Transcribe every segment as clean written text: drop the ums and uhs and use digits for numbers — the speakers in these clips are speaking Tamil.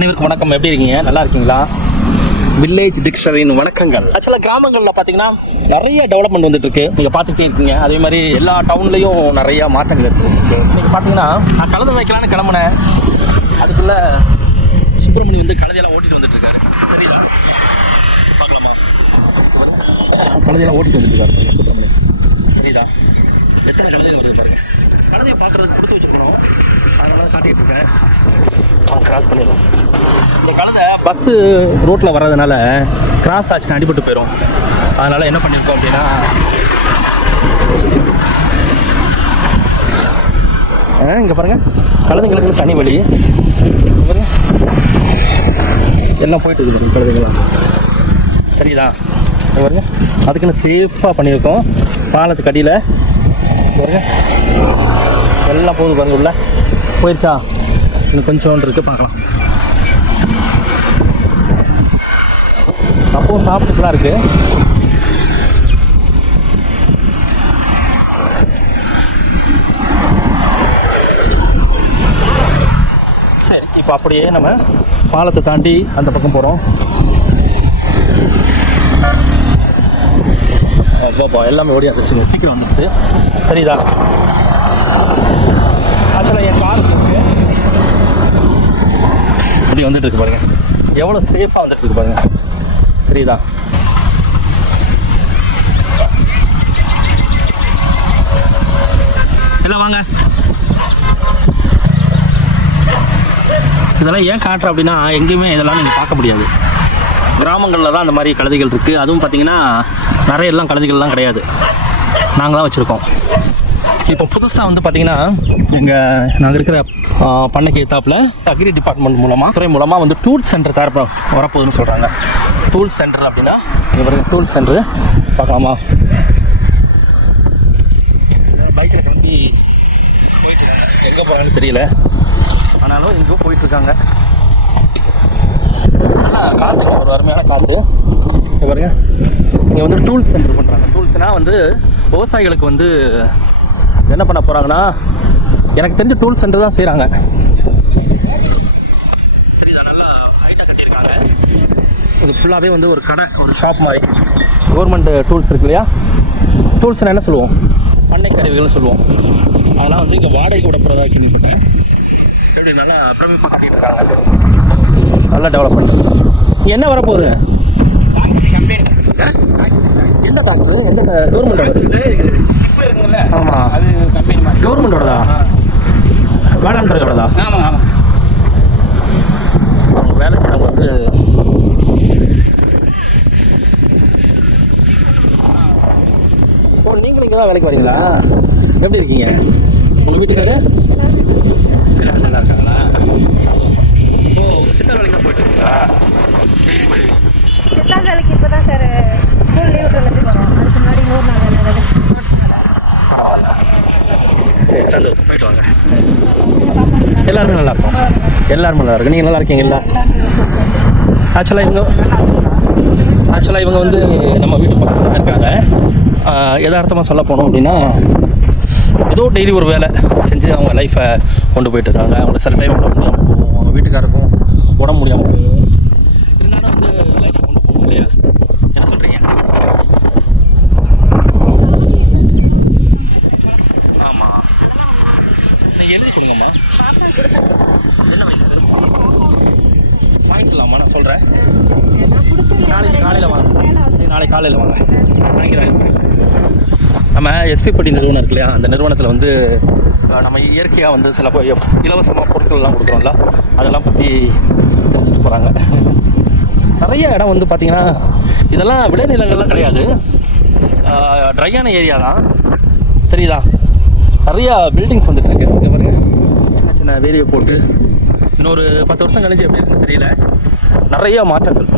அனைவருக்கும் வணக்கம். எப்படி இருக்கீங்க? நல்லா இருக்கீங்களா? வில்லேஜ் டிக்ஷனரியின் வணக்கங்கள். ஆக்சுவலாக கிராமங்களில் பார்த்தீங்கன்னா நிறைய டெவலப்மெண்ட் வந்துட்டு இருக்கு. நீங்கள் பார்த்துட்டே இருக்கீங்க. அதே மாதிரி எல்லா டவுன்லேயும் நிறையா மாற்றங்கள் இருக்குது. நீங்கள் பார்த்தீங்கன்னா நான் கழுதை வைக்கலான்னு கிளம்புனேன். அதுக்குள்ளே சுப்பிரமணி வந்து கழுதையெல்லாம் ஓட்டிட்டு வந்துட்டு இருக்காரு. சரியா பார்க்கலாமா? கழுதையெல்லாம் ஓட்டிட்டு வந்துட்டு இருக்காரு சுப்பிரமணி. சரிதா? எத்தனை கழுதைகள் வருது பாருங்க. கழுதையை பார்க்குறதுக்கு கொடுத்து வச்சுருக்கணும். அதனால காட்டிகிட்டு இருக்கேன். கிராஸ் பண்ணிடுவோம். இந்த கழுதை பஸ்ஸு ரோட்டில் வர்றதுனால கிராஸ் ஆச்சுன்னா அடிபட்டு போயிடும். அதனால் என்ன பண்ணியிருக்கோம் அப்படின்னா, இங்கே பாருங்கள், கழுதைங்களுக்கு தனி வழி எல்லாம் போயிட்டு இருக்கு பாருங்கள் கழுதைங்களாம். சரிதா? பாருங்க, அதுக்குன்னு சேஃபாக பண்ணியிருக்கோம். பாலத்துக்கு அடியில் பாருங்க எல்லாம் போகுது பாருங்க. உள்ள போயிருக்கா? இன்னும் கொஞ்சோண்டு இருக்குது, பார்க்கலாம். அப்போது சாப்பிட்டுட்டு தான் இருக்குது. சரி, இப்போ அப்படியே நம்ம பாலத்தை தாண்டி அந்த பக்கம் போகிறோம். பாப்பா எல்லாமே ஓடி வந்துருச்சுங்க, சீக்கிரம் வந்துருச்சு. சரிதா? ஆக்சுவலாக என் கார் இப்படி வந்துட்டு இருக்கு பாருங்க. எவ்வளோ சேஃபாக வந்துட்டு இருக்கு பாருங்க. சரிதா? எல்லாம் வாங்க. இதெல்லாம் ஏன் காட்டுறேன் அப்படின்னா, எங்கேயுமே இதெல்லாம் நீங்கள் பார்க்க முடியாது. கிராமங்களில் தான் அந்த மாதிரி கழுதைகள் இருக்குது. அதுவும் பார்த்தீங்கன்னா நிறைய எல்லாம் கழுதைகள்லாம் கிடையாது, நாங்கள் தான் வச்சுருக்கோம். இப்போ புதுசாக வந்து பார்த்திங்கன்னா நாங்கள் இருக்கிற பண்ணைக்கு ஏத்தாப்பில் அக்ரி டிபார்ட்மெண்ட் மூலமாக, துறை மூலமாக வந்து டூல் சென்டர் தரப்ப வரப்போகுதுன்னு சொல்கிறாங்க. டூல் சென்டர் அப்படின்னா இங்கே டூல் சென்டரு பார்க்கலாமா? பைக்கில் கிளம்பி போயிட்டு எங்கே போகிறாங்கன்னு தெரியல, ஆனாலும் எங்கேயோ போயிட்டுருக்காங்க. நல்லா காற்று, ஒரு அருமையான காற்று. பாருங்க, இங்கே வந்து டூல் சென்டர் பண்ணுறாங்க. டூல்ஸ்னால் வந்து விவசாயிகளுக்கு வந்து என்ன பண்ண போகிறாங்கன்னா, எனக்கு தெரிஞ்ச டூல் சென்டர் தான் செய்கிறாங்க. நல்லா ஹைட்டாக கட்டியிருக்காங்க. இது ஃபுல்லாகவே வந்து ஒரு கடை, ஒரு ஷாப் மாதிரி. கவர்மெண்ட் டூல்ஸ் இருக்கு இல்லையா, டூல்ஸ்னால் என்ன சொல்லுவோம்? பண்ணை கருவிகள்னு சொல்லுவோம். அதெல்லாம் வந்து இங்கே வாடகை விடப்படுறதா கேள்விப்பட்டேன். எப்படி நல்லா பிரமிப்பாக கட்டிகிட்டு இருக்காங்க. நல்லா டெவலப்மெண்ட். என்ன வரப்போகுது? எந்த டாக்டர்? எந்த கவர்மெண்டோட? ஆமாம், அது கம்பெனி மாதிரி. கவர்மெண்டோடதா? வேளாண் துறையோடதா? ஆமாம் ஆமாம். அவங்க வேலை செய்கிறவங்க வந்து நீங்களும் இங்கே தான் வேலைக்கு வரீங்களா? எப்படி இருக்கீங்க? உங்கள் வீட்டுக்காரு நல்லா இருக்காங்களா? சித்தார் வேலைக்கு தான் போயிட்டு இருக்கீங்களா? சித்தார் வேலைக்கு இப்போ தான் சார் ஸ்கூல் லீவ் விட்டு வரோம். அதுக்கு முன்னாடி 100 நாள் வேலை. பரவாயில்ல, சரி, சந்தோஷம். போயிட்டு வாங்க. எல்லாருமே நல்லா இருக்கும். எல்லாருமே நல்லா இருக்கு. நீங்கள் நல்லா இருக்கீங்களா? ஆக்சுவலாக இவங்க வந்து நம்ம வீட்டு பக்கத்தில் தான் இருக்காங்க. யதார்த்தமாக சொல்ல போனோம் அப்படின்னா, ஏதோ டெய்லி ஒரு வேலை செஞ்சு அவங்க லைஃப்பை கொண்டு போயிட்டு இருக்காங்க. அவங்களுக்கு சில டைம் உடம்பு முடியாமல் போகும், அவங்க வீட்டுக்காருக்கும் உடம்பு முடியாமல் போகும். இருந்தாலும் வந்து லைஃப்பை கொண்டு போக முடியாது. என்ன சொல்கிறீங்க? ஆமாம், நீங்கள் எழுதி கொடுங்கம்மா. என்ன வயசு? வாங்கிக்கலாமா? நான் சொல்கிறேன். நாளைக்கு காலையில் வாங்க. நாளைக்கு காலையில் வாங்க, வாங்கிக்கிறேன். நம்ம எஸ்பி பட்டி நிறுவனம் இருக்கு இல்லையா, அந்த நிறுவனத்தில் வந்து நம்ம இயற்கையாக வந்து சில இலவசமாக பொருட்கள்லாம் கொடுக்குறோம்ல, அதெல்லாம் பற்றி தெரிஞ்சுட்டு போகிறாங்க. நிறைய இடம் வந்து பார்த்திங்கன்னா இதெல்லாம் விளைநிலங்கள்லாம் கிடையாது, ட்ரையான ஏரியா தான். தெரியுதா? நிறையா பில்டிங்ஸ் வந்துட்டு இருக்கு. இங்கே பாருங்க, சின்ன சின்ன வேலியை போட்டு இன்னொரு 10 வருஷம் கழிச்சு எப்படி இருக்குன்னு தெரியல, நிறைய மாற்றங்கள்.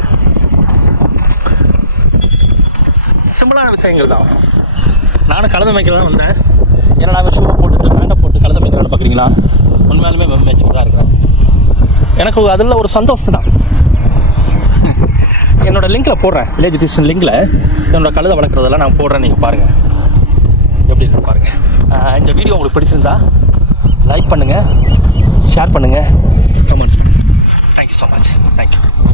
சிம்பிளான விஷயங்கள் தான். நானும் கலந்து மேய்க்க தான் வந்தேன். ஏன்னா நாங்கள் ஷூவை போட்டுட்டு பேண்டை போட்டு கலந்து மேய்க்கிறான்னு பார்க்குறீங்களா? உண்மையாலுமே மேய்ச்சிட்டு தான் இருக்கிறேன். எனக்கு அதில் ஒரு சந்தோஷம் தான். என்னோடய லிங்கில் போடுறேன், வில்லேஜ் டியூஷன் லிங்கில் என்னோடய கழுதை வளர்க்குறதெல்லாம் நான் போடுறேன். நீங்கள் பாருங்கள் எப்படி இருக்கு பாருங்கள். இந்த வீடியோ உங்களுக்கு பிடிச்சிருந்தா லைக் பண்ணுங்கள், ஷேர் பண்ணுங்கள், கமெண்ட்ஸ் பண்ணுங்கள். தேங்க்யூ. So much. தேங்க்யூ.